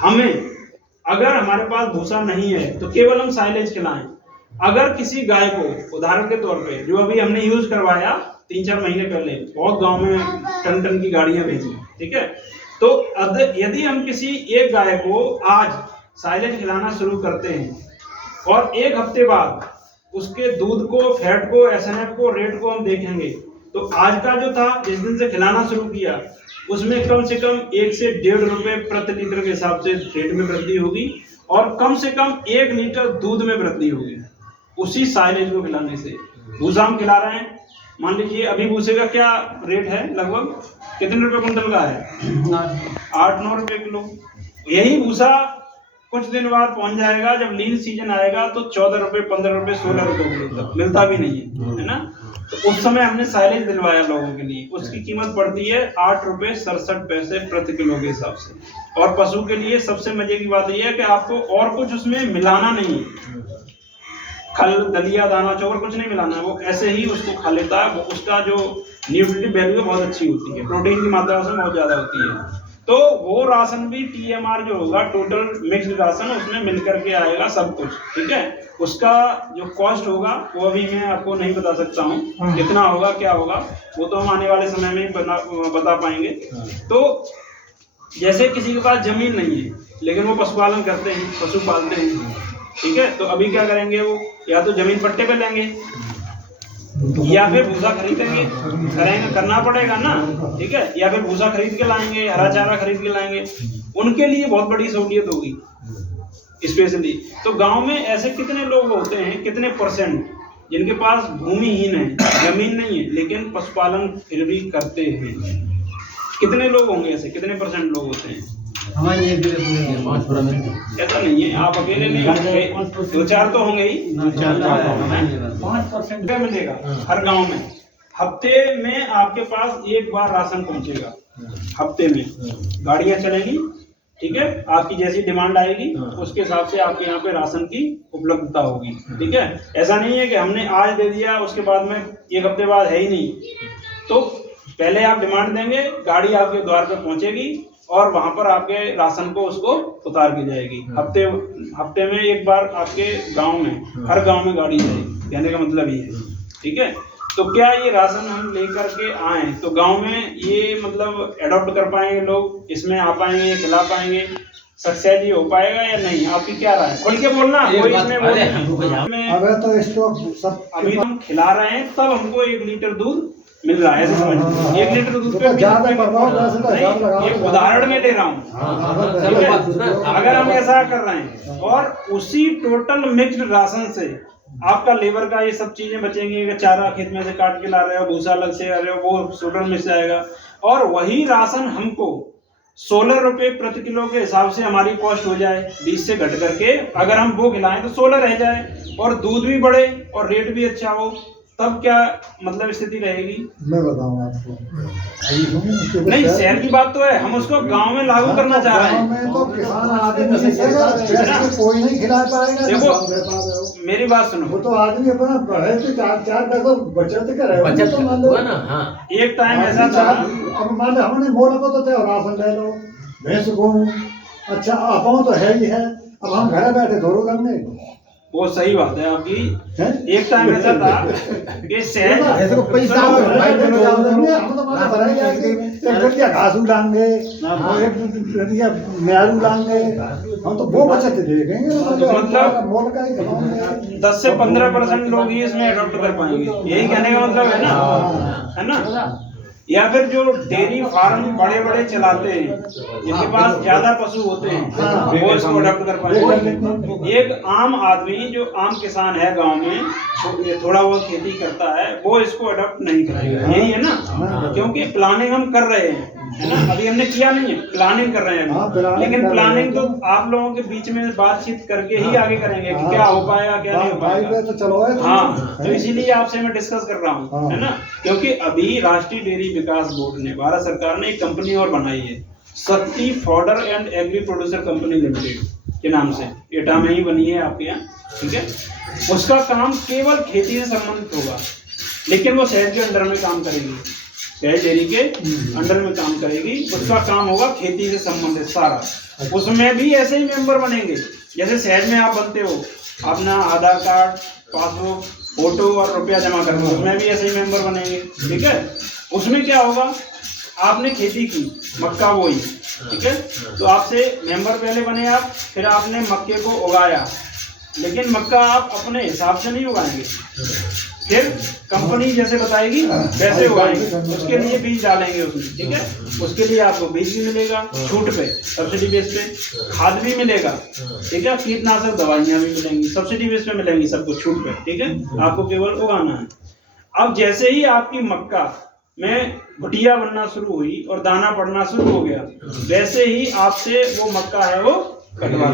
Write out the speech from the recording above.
हमें अगर हमारे पास भूसा नहीं है तो केवल हम साइलेज खिलाएं। अगर किसी गाय को उदाहरण के तौर पे जो अभी हमने यूज करवाया 3-4 महीने पहले, बहुत गांव में टन टन की गाड़ियां भेजी, ठीक है, तो यदि हम किसी एक गाय को आज साइलेज खिलाना शुरू करते हैं और एक हफ्ते बाद उसके दूध को, फैट को, एसएनएफ को, रेट को हम देखेंगे तो आज का जो था जिस दिन से खिलाना शुरू किया उसमें कम से कम 1 से 1.5 रुपए प्रति लीटर के हिसाब से रेट में वृद्धि होगी और कम से कम 1 लीटर दूध में वृद्धि होगी उसी साइलेज को खिलाने से। भूसा हम खिला रहे हैं, मान लीजिए अभी भूसे का क्या रेट है, लगभग कितने रुपए कुंटल का है? 8-9 रुपए किलो। यही भूसा कुछ दिन बाद पहुंच जाएगा, जब लीन सीजन आएगा तो 14 रुपए, 15 रुपए, 16 रुपए किलो तक मिलता भी नहीं है ना। तो उस समय हमने साइलेज दिलवाया लोगों के लिए, उसकी कीमत पड़ती है 8 रुपए 67 पैसे प्रति किलो के हिसाब से। और पशु के लिए सबसे मजे की बात यह है कि आपको और कुछ उसमें मिलाना नहीं है, खल, दलिया, दाना, चोकर कुछ नहीं मिलाना है, वो ऐसे ही उसको खा लेता है। वो उसका जो न्यूट्रिटिव वैल्यू बहुत अच्छी होती है, प्रोटीन की मात्रा उसमें बहुत ज्यादा होती है। तो वो राशन भी TMR जो होगा, टोटल मिक्स्ड राशन, उसमें मिलकर के आएगा सब कुछ, ठीक है। उसका जो कॉस्ट होगा वो अभी मैं आपको नहीं बता सकता हूँ कितना होगा, क्या होगा, वो तो हम आने वाले समय में बता पाएंगे। तो जैसे किसी के पास जमीन नहीं है लेकिन वो पशुपालन करते हैं, पशु पालते हैं, ठीक है, तो अभी क्या करेंगे, वो या तो जमीन पट्टे पे लेंगे या फिर भूसा खरीदेंगे, करना पड़ेगा ना, ठीक है, या फिर भूसा खरीद के लाएंगे, हरा चारा खरीद के लाएंगे। उनके लिए बहुत बड़ी सहूलियत होगी स्पेशली। तो गांव में ऐसे कितने लोग होते हैं, कितने परसेंट जिनके पास भूमिहीन है, जमीन नहीं है लेकिन पशुपालन फिर भी करते हैं? कितने लोग होंगे ऐसे, कितने परसेंट लोग होते हैं? ऐसा नहीं है, आप अकेले नहीं होंगे, 2-4 तो होंगे ही। 5% मिलेगा हर गांव में। हफ्ते में आपके पास एक बार राशन पहुंचेगा, हफ्ते में गाड़ियां चलेगी, ठीक है, आपकी जैसी डिमांड आएगी उसके हिसाब से आपके यहाँ पे राशन की उपलब्धता होगी, ठीक है। ऐसा नहीं है कि हमने आज दे दिया उसके बाद में 1 हफ्ते बाद है ही नहीं। तो पहले आप डिमांड देंगे, गाड़ी आपके द्वार पे पहुंचेगी और वहां पर आपके राशन को उसको उतार के जाएगी। हफ्ते में एक बार आपके गांव में, हर गांव में गाड़ी जाएगी, कहने का मतलब ये है, ठीक है। तो क्या ये राशन हम लेकर के आए तो गांव में ये मतलब एडॉप्ट कर पाएंगे लोग, इसमें आ पाएंगे, खिला पाएंगे, सक्सेस ये हो पाएगा या नहीं? आपकी क्या राय है? खोल के बोलना, कोई इसमें अगर तो इसको सब अभी हम खिला रहे हैं तब हमको 1 लीटर दूध मिल रहा है, ऐसे समझ। 1 लीटर दूध पे एक उदाहरण में ले रहा हूँ, अगर हम ऐसा कर रहे हैं और उसी टोटल मिक्स्ड राशन से आपका लेबर का ये सब चीजें बचेंगी, चारा खेत में से काट के ला रहे हो, भूसा अलग से आ रहे हो, वो टोटल मिल जाएगा और वही राशन हमको 16 रुपए प्रति किलो के हिसाब से हमारी कॉस्ट हो जाए, 20 से घट करके अगर हम वो खिलाएं तो 16 रह जाए और दूध भी बढ़े और रेट भी अच्छा हो, तब क्या मतलब स्थिति रहेगी? मैं बताऊंगा आपको। नहीं, शहर की बात तो है, हम उसको गांव में लागू करना चाह रहे हैं। तो किसान आदमी कोई नहीं खिला पाएगा। देखो मेरी बात सुनो, वो तो आदमी अपना बढ़े तो 4 पैसा बचत करे, बचत तो मान लो ना। हाँ, एक टाइम ऐसा था, अब मान लो हमने मोल को तो राशन ले लो, भैंस को, अच्छा अपाओ तो है ही है, अब हम घर बैठे धोरो करने। वो सही बात है आपकी। एक टाइम ऐसा था कि शहर ऐसे को पैसा घास उड़ाएंगे, म्यारू उड़ाएंगे, हम तो वो बचत देखेंगे, मतलब 10 से 15% लोग ही इसमें अडॉप्ट कर पाएंगे, यही कहने का मतलब है ना। या फिर जो डेयरी फार्म बड़े चलाते हैं, जिनके पास ज्यादा पशु होते हैं, वो इसको अडॉप्ट कर पाएंगे। एक आम आदमी जो आम किसान है गांव में, थोड़ा बहुत खेती करता है, वो इसको अडॉप्ट नहीं करेगा, यही है ना, क्योंकि प्लानिंग हम कर रहे हैं, है ना, अभी हमने किया नहीं है, प्लानिंग कर रहे हैं, लेकिन प्लानिंग तो आप लोगों के बीच में बातचीत करके ही आगे करेंगे कि क्या हो पाएगा, क्या नहीं हो पाएगा। हाँ, तो इसीलिए आपसे मैं डिस्कस कर रहा हूँ, है ना, क्योंकि अभी राष्ट्रीय डेयरी विकास बोर्ड ने, भारत सरकार ने एक कंपनी और बनाई है, Shakti fodder and agri producer company limited के नाम से, एटा में ही बनी है आपके यहाँ, ठीक है। उसका काम केवल खेती से संबंधित होगा, लेकिन वो शहर के अंडर में काम करेगी, शहर डेयरी के अंडर में काम करेगी, उसका काम होगा खेती से संबंधित सारा। उसमें भी ऐसे ही मेंबर बनेंगे जैसे शहर में आप बनते हो, अपना आधार कार्ड, पासबुक, फोटो और रुपया जमा करते हो, उसमें भी ऐसे ही मेंबर बनेंगे। ठीक है, उसमें क्या होगा, आपने खेती की, मक्का बोई, ठीक है, तो आपसे मेंबर पहले बने आप, फिर आपने मक्के को उगाया, लेकिन मक्का आप अपने हिसाब से नहीं उगाएंगे, फिर कंपनी जैसे बताएगी वैसे उगाएंगे, उसके लिए बीज डालेंगे उसमें। ठीक है, उसके लिए आपको बीज भी मिलेगा छूट पे, सब्सिडी बेस पे, खाद भी मिलेगा। ठीक है, कीटनाशक दवाइयाँ भी मिलेंगी, सब्सिडी बेस पे मिलेंगी, सबको छूट पे। ठीक है, आपको केवल उगाना है। अब जैसे ही आपकी मक्का में गुटिया बनना शुरू हुई और दाना पड़ना शुरू हो गया, वैसे ही आपसे वो मक्का है वो कटवा